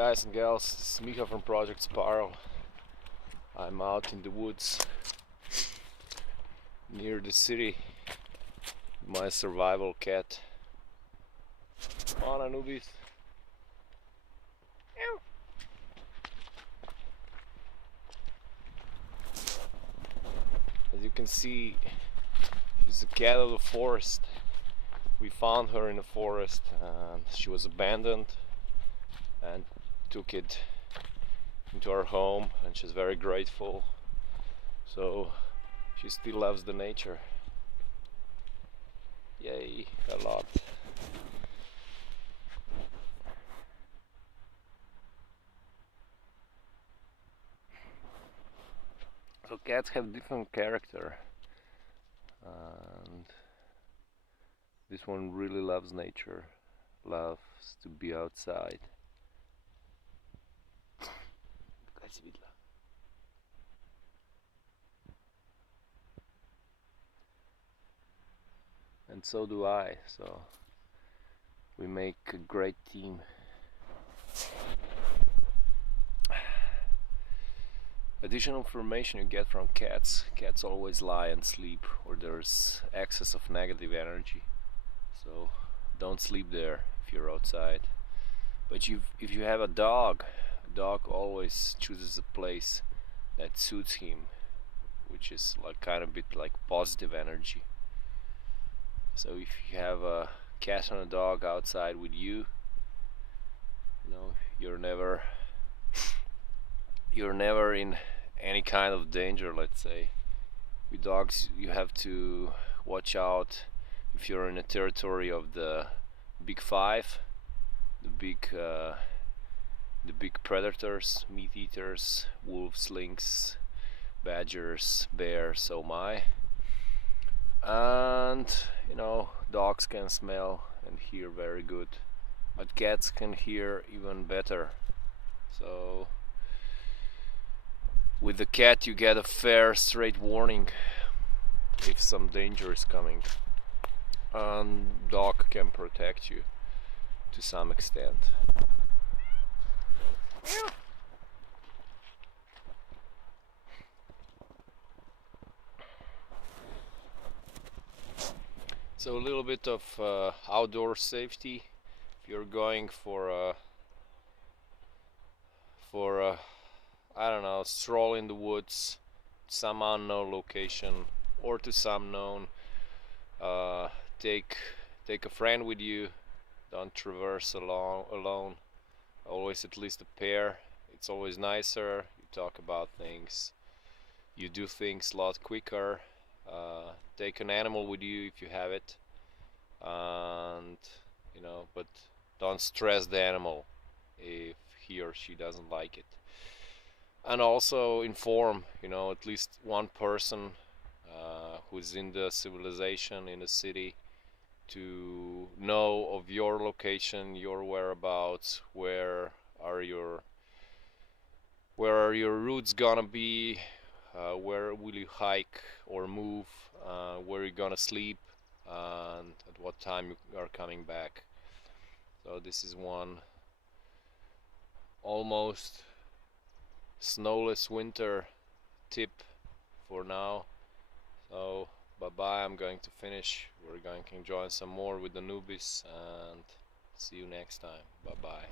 guys and gals, this is Micha from Project Spiral. I'm out in the woods near the city with my survival cat. Come on, Anubis. As you can see, she's a cat of the forest. We found her in the forest and she was abandoned and took it into our home, and she's very grateful. So she still loves the nature. Yay, a lot. So cats have different character, and this one really loves nature, loves to be outside. And so do I, so we make a great team. Additional information you get from cats. Cats always lie and sleep where there's excess of negative energy. So don't sleep there if you're outside. But if you have a dog always chooses a place that suits him, which is like kind of a bit like positive energy. So if you have a cat and a dog outside with you, you're never in any kind of danger, let's say. With dogs you have to watch out if you're in a territory of the big five, the big predators, meat eaters, wolves, lynx, badgers, bears, oh my. And dogs can smell and hear very good, but cats can hear even better. So with the cat you get a fair, straight warning if some danger is coming, and dog can protect you to some extent. So a little bit of outdoor safety. If you're going for a I don't know, stroll in the woods, some unknown location or to some known, take a friend with you. Don't traverse alone. Always at least a pair. It's always nicer. You talk about things. You do things a lot quicker. Take an animal with you if you have it, and but don't stress the animal if he or she doesn't like it. And also inform at least one person who's in the civilization, in the city, to know of your location, your whereabouts, where are your routes gonna be, where will you hike or move, where you're gonna sleep, and at what time you are coming back. So this is one almost snowless winter tip for now. So bye bye, I'm going to finish. We're going to enjoy some more with the newbies, and see you next time. Bye bye.